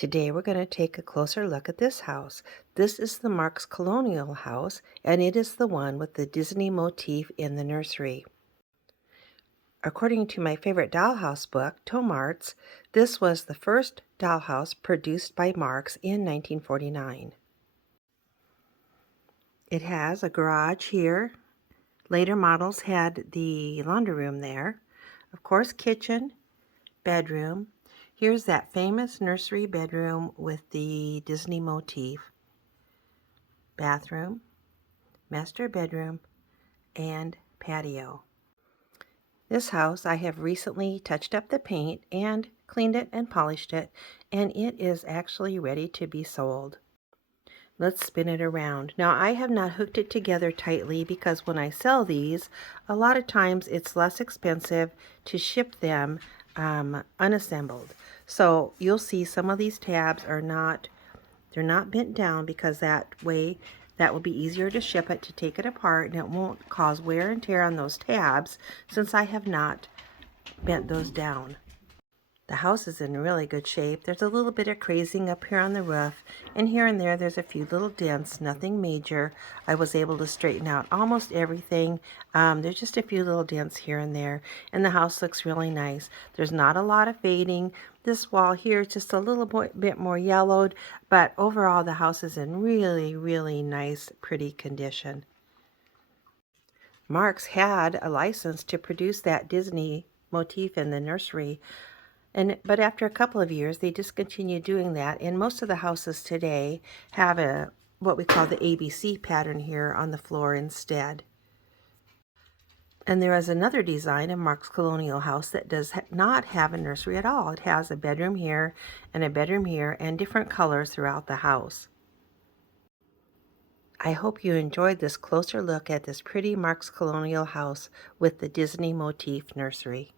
Today we're going to take a closer look at this house. This is the Marx Colonial House, and it is the one with the Disney motif in the nursery. According to my favorite dollhouse book, Marx, this was the first dollhouse produced by Marx in 1949. It has a garage here. Later models had the laundry room there. Of course, kitchen, bedroom. Here's that famous nursery bedroom with the Disney motif. Bathroom, master bedroom, and patio. This house, I have recently touched up the paint and cleaned it and polished it, and it is actually ready to be sold. Let's spin it around. Now, I have not hooked it together tightly because when I sell these, a lot of times it's less expensive to ship them unassembled. So you'll see some of these tabs are they're not bent down because that way that will be easier to ship it, to take it apart, and it won't cause wear and tear on those tabs since I have not bent those down. The house is in really good shape. There's a little bit of crazing up here on the roof, and here and there there's a few little dents, nothing major. I was able to straighten out almost everything. There's just a few little dents here and there, and the house looks really nice. There's not a lot of fading. This wall here is just a little bit more yellowed, but overall the house is in really, really nice, pretty condition. Marx had a license to produce that Disney motif in the nursery, but after a couple of years, they discontinued doing that, and most of the houses today have what we call the ABC pattern here on the floor instead. And there is another design of Marx Colonial House that does not have a nursery at all. It has a bedroom here and a bedroom here and different colors throughout the house. I hope you enjoyed this closer look at this pretty Marx Colonial House with the Disney motif nursery.